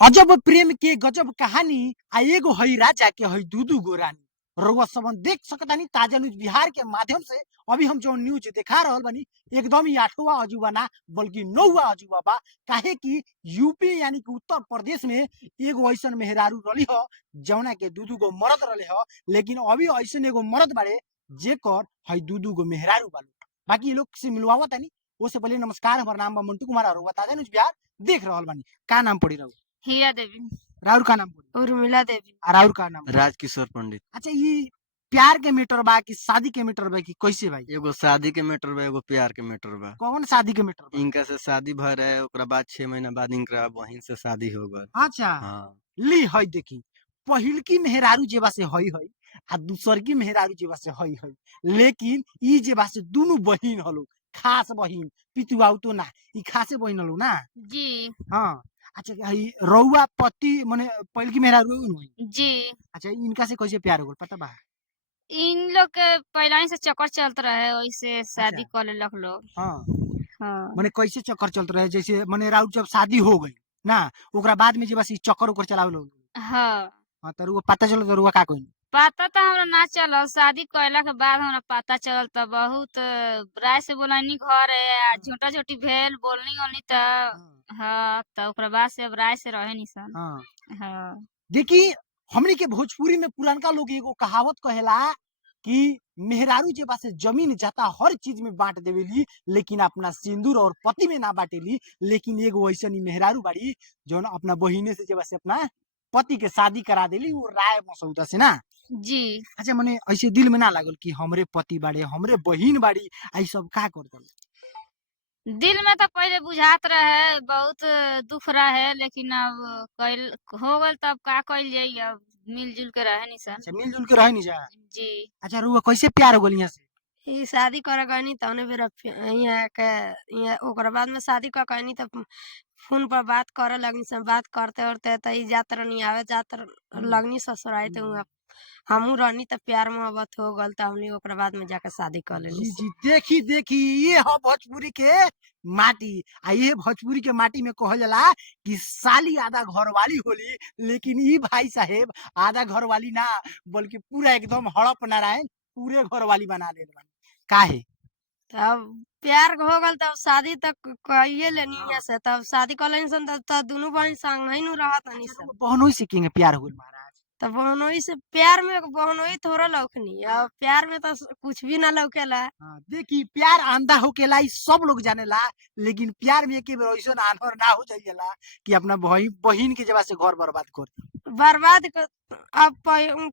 अजब प्रेम के गजब कहानी आ एगो हई राजा के हई दूदू गो रानी। रउआ सबन देख सकतानी ताजा न्यूज बिहार के माध्यम से। अभी हम जो न्यूज दिखा रहल बानी एकदम ही 8वां अजूबा ना बल्कि 9वां अजूबा बा। काहे कि यूपी यानी कि उत्तर प्रदेश में एगो ऐसन मेहरारू रही हो जौना के दूदू गो मरद रहे हो, लेकिन अभी ऐसन एगो मरद बारे जेकर हई दूदू गो मेहरारू बालू। बाकी लोग से मिलवावा तानी। उससे पहले नमस्कार, हमारा नाम बा मंटू कुमार और ताजा न्यूज बिहार देख रहल बानी। का नाम पड़ी रहू? हीरा देवी। राउर का नाम पड़ी? उर्मिला देवी। राउर का नाम? राजकिशोर पंडित। अच्छा, ये प्यार के मैटर बा कि शादी के मैटर बा कि कैसे भाई? एगो शादी के मैटर बा, एगो प्यार के मैटर बा। कौन शादी के मैटर बा? इनका से शादी भर है, ओकरा बाद 6 महीना बाद इनका बहिन से शादी हो गल। अच्छा हाँ। ली हई देखी, पहिलकी मेहरारू जेबा से हई हई आ दूसरकी मेहरारू जेबा से हई हई, लेकिन ई जेबा से दोनों बहिन हलो, खास बहिन, पितुआऊ तो ना, ई खासे बहिन हलो ना। जी हाँ। अच्छा, हई रउआ पति माने पहिलकी मेहरारू हुई? जी। अच्छा, इनका से कैसे प्यार हो गल पता बा? इन लोग के पहला ही से चक्कर चलत रहे, वैसे शादी अच्छा। कर लेलक लोग। हाँ, हाँ माने कैसे चक्कर चलत रहे? जैसे माने राउर जब शादी हो गई ना, ओकरा बाद में जे बस ई चक्कर ओकर चलावे लोग। हाँ। हाँ, तो रुआ पता चलो तो रुआ का कोई? पता तो हमरा ना चलल, शादी कैला के बाद हमरा पता चलल। त बहुत राय से बोलनी घर है, झोटा झोटी भेल, बोलनी ओलनी त हाँ, त ओकरा बाद से अब राय से रहे निसन। हाँ। हाँ देखी, हमनी के भोजपुरी में पुरानका लोग एगो कहावत कहेला कि मेहरारू जे बा से जमीन जाता हर चीज में बांट देवेली, लेकिन अपना सिंदूर और पति में ना बांटेली। लेकिन एगो ऐसनी मेहरारू बाड़ी जौन अपना बहिने से जे बा से अपना पति के शादी करा देली, वो राय मसौदा से ना। जी। अच्छा, मने ऐसे दिल में ना लागल कि हमरे पति बाड़े, हमरे बहिन बाड़ी, आई सब का कर दल? दिल में तो पहले बुझात रहे, बहुत दुख रहे, लेकिन अब कैल हो गल तब का कइल जाई, अब मिलजुल के रहे निसन। अच्छा, मिलजुल के रहे नहीं जा। जी। अच्छा, रुआ कैसे प्यार हो गल यहाँ से? ई शादी करे गनी तौने बेर यहाँ के यहाँ ओकरा बाद में शादी कर गनी तब फोन पर बात करे लगनी सन। बात करते करते त ई जात रहनी आवे जात लगनी ससुराल त वहाँ हमू रहनी त प्यार मोहब्बत हो गल त हमनी ओकरा बाद में जाके शादी कर लेनी जी सन। जी, देखी देखी, ये है भोजपुरी के माटी। आ ये भोजपुरी के माटी में कहल जाला कि साली आधा घर वाली होली, लेकिन ई भाई साहेब आधा घर वाली ना बल्कि पूरा एकदम हड़प नारायण पूरे घर वाली बना देत बानी। काहे? तब प्यार हो गल तब शादी तक कइये लेनी यहाँ से। तब शादी कर लेनी सन तब दुनू बहन संग ही नु रहत हनी सन। बहनोई से किंग प्यार हो गइल महाराज? तब बहनोई से प्यार में बहनोई थोड़ा लौकनी, अब प्यार में तो कुछ भी ना लौकेला। हाँ, देखी, प्यार अंधा होकेला ई सब लोग जानेला, लेकिन प्यार में एके बेर ऐसन आन्हर ना हो जाइला कि अपना बहिन के जगह से घर बर्बाद कर दी। बर्बाद अब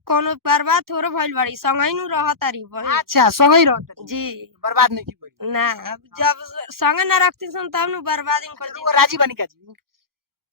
कोनो बर्बाद थोड़े भइल बाड़ी, संगही नु रहतारी बहिन। अच्छा, संगही रहत जी। बर्बाद नहीं की भइल? ना, अब जब संगे ना रखती सन तब नु बर्बाद इनकर वो राजी बनी का जी?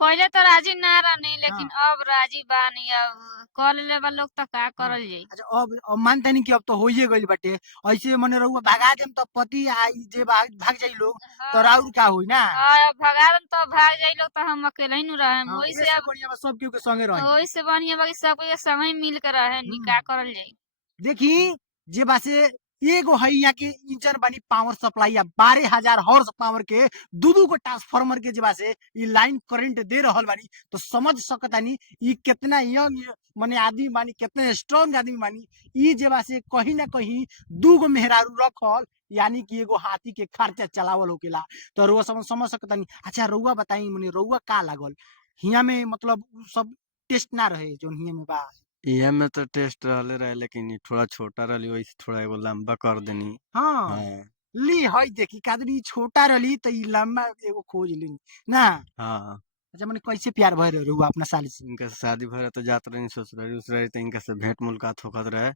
पहले तो राजी ना रहनी, लेकिन हाँ। अब राजी बानी। अब कर ले बा लोग तो का करल जाई। अच्छा, अब मानते नहीं कि अब तो होइए गइल बाटे। ऐसे मने रहुआ भगा देम तो पति आई जे भाग जाई लोग तो राउर का होई ना? अब भगा देम तो भाग जाई लोग, तो हम अकेले ही नु रहे। हाँ, ओही से ऐसे अब बढ़िया बा सब केहू के संगे रही। ओही से बढ़िया बा कि सब के संग ही मिल के रहे, का करल जाई। देखी, जे बासे एगो है यहाँ के इंजन बनी पावर सप्लाई या 12,000 हॉर्स पावर के दू को ट्रांसफार्मर के जे बासे ई लाइन करंट दे रहल बानी, तो समझ सकतानी ई कितना यंग माने आदमी बानी, कितने स्ट्रांग आदमी बानी। ई जे बासे कहीं ना कहीं दूगो मेहरारू रखल यानी कि एगो हाथी के खर्चा चलावल होकेला। तो रुआ समझ सकतानी। अच्छा, रुआ बताई मने रुआ का लागल हिया में, मतलब उ सब टेस्ट ना रहे जो हिया में बा? इहे में तो टेस्ट रहले रहे, लेकिन ई थोड़ा छोटा रहली, वैसे थोड़ा एगो लंबा कर देनी। हाँ। हाँ। ली हई देखी, कादरी छोटा रहली तो ई लंबा एगो खोज ली ना। हाँ। अच्छा, मने कैसे प्यार भय रहुआ अपना साली से? इनका से शादी भरे तो जात रही ससुरारी उसरारी, तो इनका से भेंट मुलाकात होखत रहे।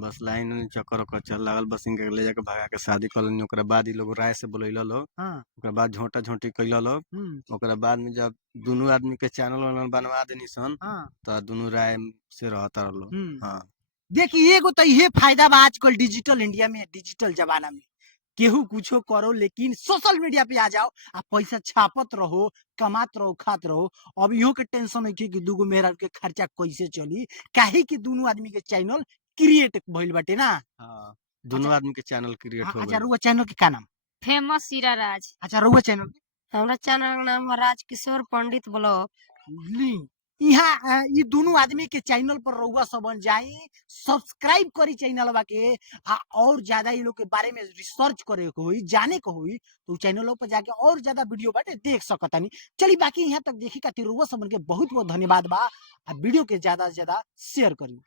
बस लाइन उइन चक्कर ओकर चल लागल, बस इनके ले जाके भगा के शादी कर लेनी। ओकरा बाद ई लोग राय से बोलैला लोग। हाँ। ओकरा बाद झोंटा झोंटी कैला लोग। ओकरा बाद में जब दुनू आदमी के चैनल वैनल बनवा देनी सन, हाँ। तो दुनू राय से रहता लोग। हाँ। देखी, एगो तो ये फायदा बा आजकल डिजिटल इंडिया में, डिजिटल जमाना में केहू कुछो करो, लेकिन सोशल मीडिया पे आ जाओ आ पैसा छापत रहो, कमात रहो, खात रहो। अब इहो के टेंशन नहीं कि दूगो मेहरा के खर्चा कैसे चली, काहे कि दोनों आदमी के चैनल क्रिएट भइल बाटे ना। हाँ, दोनों आदमी के चैनल क्रिएट हो अच्छा, गए। रुआ चैनल के का नाम? फेमस हीरा राज। अच्छा, रुआ चैनल? हमरा चैनल का नाम है राजकिशोर पंडित ब्लॉग। ली यहाँ ये दोनों आदमी के चैनल पर रउआ सबन जाई, सब्सक्राइब करी चैनलवा के और ज्यादा ये लोग के बारे में रिसर्च करे के होई, जाने के होई तो चैनलों पर जाके और ज्यादा वीडियो बाटे देख सकतानी। चली बाकी यहाँ तक देखी खातिर रउआ सबन के बहुत बहुत धन्यवाद बा। वीडियो के ज्यादा से ज्यादा शेयर करी।